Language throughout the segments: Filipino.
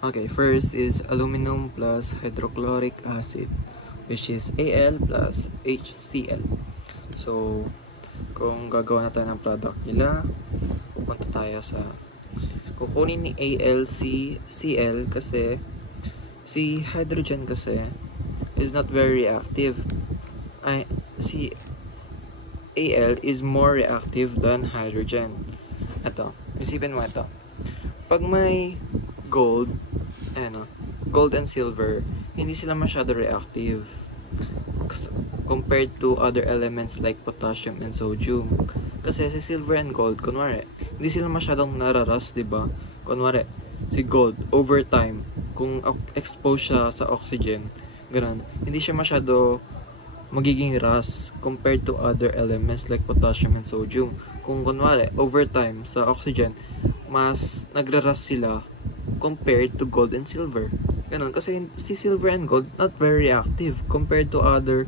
Okay, first is aluminum plus hydrochloric acid, which is Al plus HCl. So, kung gagawa na tayo ng product nila, pupunta tayo sa kukunin ni AlCl kasi si hydrogen kasi is not very reactive. Si Al is more reactive than hydrogen. Ito, isipin mo ito. Pag may gold and silver, hindi sila masyado reactive compared to other elements like potassium and sodium. Kasi si silver and gold, kunwari, hindi sila masyadong nararas, diba? Kunwari, si gold, over time, kung expose siya sa oxygen, ganun, hindi siya masyado magiging rust compared to other elements like potassium and sodium. Kung kunwari, over time, sa oxygen, mas nagra-rust sila compared to gold and silver. Ganun, kasi si silver and gold not very reactive compared to other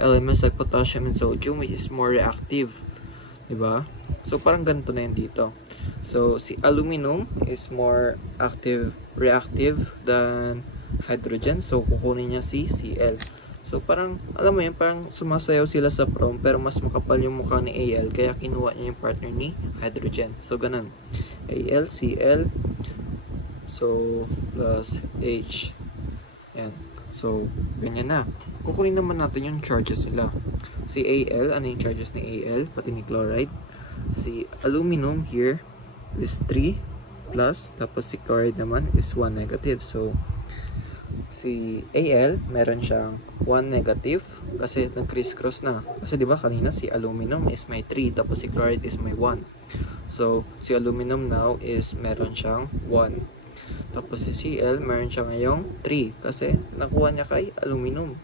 elements like potassium and sodium, which is more reactive. Diba? So, parang ganito na yun dito. So, si aluminum is more reactive than hydrogen. So, kukunin niya si Cl. So, parang, alam mo yun, parang sumasayaw sila sa prom, pero mas makapal yung mukha ni Al, kaya kinuha niya yung partner ni hydrogen. So, ganun. AlCl, so, plus H. Yan. So, ganyan na. Kukunin naman natin yung charges nila. Si Al, ano yung charges ni Al, pati ni chloride. Si aluminum here is 3 plus, tapos si chloride naman is 1 negative. So, si Al, meron siyang 1 negative kasi nag-criss-cross na. Kasi diba kanina si aluminum is may 3, tapos si chloride is may 1. So, si aluminum now is meron siyang 1. Tapos si Cl, meron siya ngayong 3 kasi nakuha niya kay aluminum.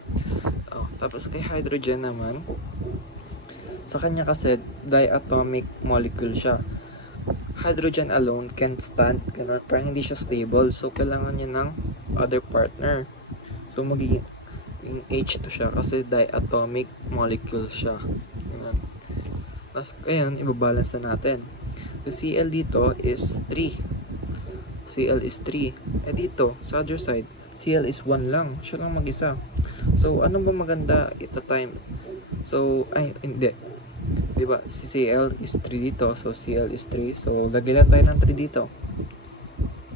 Tapos kay hydrogen naman, sa kanya kasi diatomic molecule siya. Hydrogen alone can't stand, ganun, parang hindi siya stable. So, kailangan niya ng other partner. So, magiging H2 siya kasi diatomic molecule siya. Ganun. Tapos, ayun, ibabalance na natin. So, Cl dito is 3. Cl is 3. Dito, sa other side, Cl is 1 lang. Siya lang mag-isa. So, ano ba maganda ito time? So, hindi. Diba, si Cl is 3 dito. So, Cl is 3. So, lagay lang tayo ng 3 dito.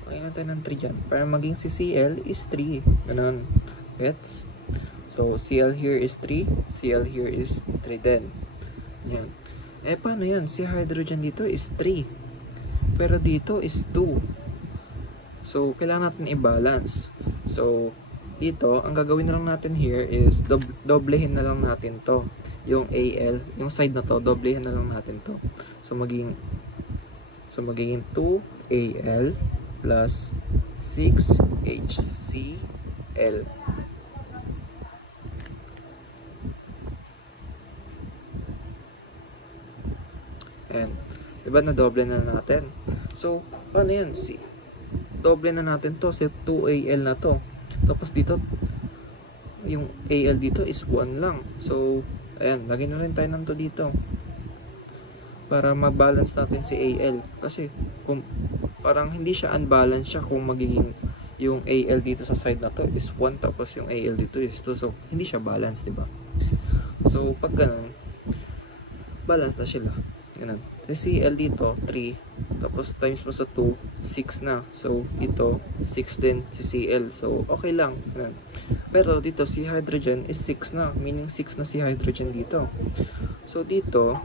Lagay lang tayo ng 3 dyan. Para maging si Cl is 3. Ganun. Gets? So, Cl here is 3. Cl here is 3 din. Yan. Paano yan? Si hydrogen dito is 3. Pero dito is 2. So, kailangan natin i-balance. So, dito, ang gagawin na lang natin here is doblehin na lang natin to. Yung Al, yung side na to, doblehin na lang natin to. So, magiging 2Al plus 6HCl. And, diba na doble na natin? So, paano yan? Doble na natin to, kasi 2Al na to. Tapos dito, yung Al dito is 1 lang. So, ayan, lagyan na rin tayo ng to dito. Para ma-balance natin si Al. Kasi, kung parang hindi siya unbalance siya kung magiging yung Al dito sa side na to is 1, tapos yung Al dito is 2. So, hindi siya balance, diba? So, pag ganun, balance na sila. Ganun. Si Cl dito, 3. Tapos, times mo sa 2, 6 na. So, ito, 6 din si Cl. So, okay lang. Ganun. Pero, dito, si hydrogen is 6 na. Meaning, 6 na si hydrogen dito. So, dito,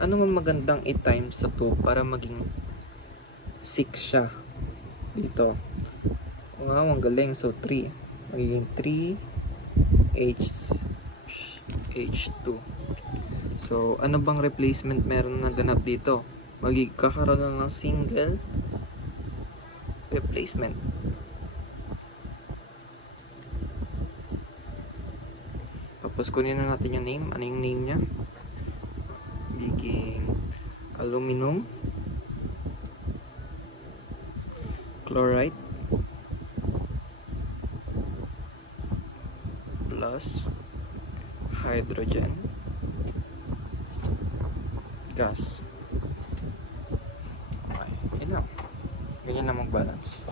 ano man magandang i-times sa 2 para maging 6 siya. Dito. Wow, ang galing. So, 3. Magiging 3H2. So, ano bang replacement meron na ganap dito? Magkakaroon na ng single replacement. Tapos, kunin na natin yung name. Ano yung name niya? Biging aluminum chloride plus hydrogen gas. Okay, yun lang. Ganyan lang mag-balance.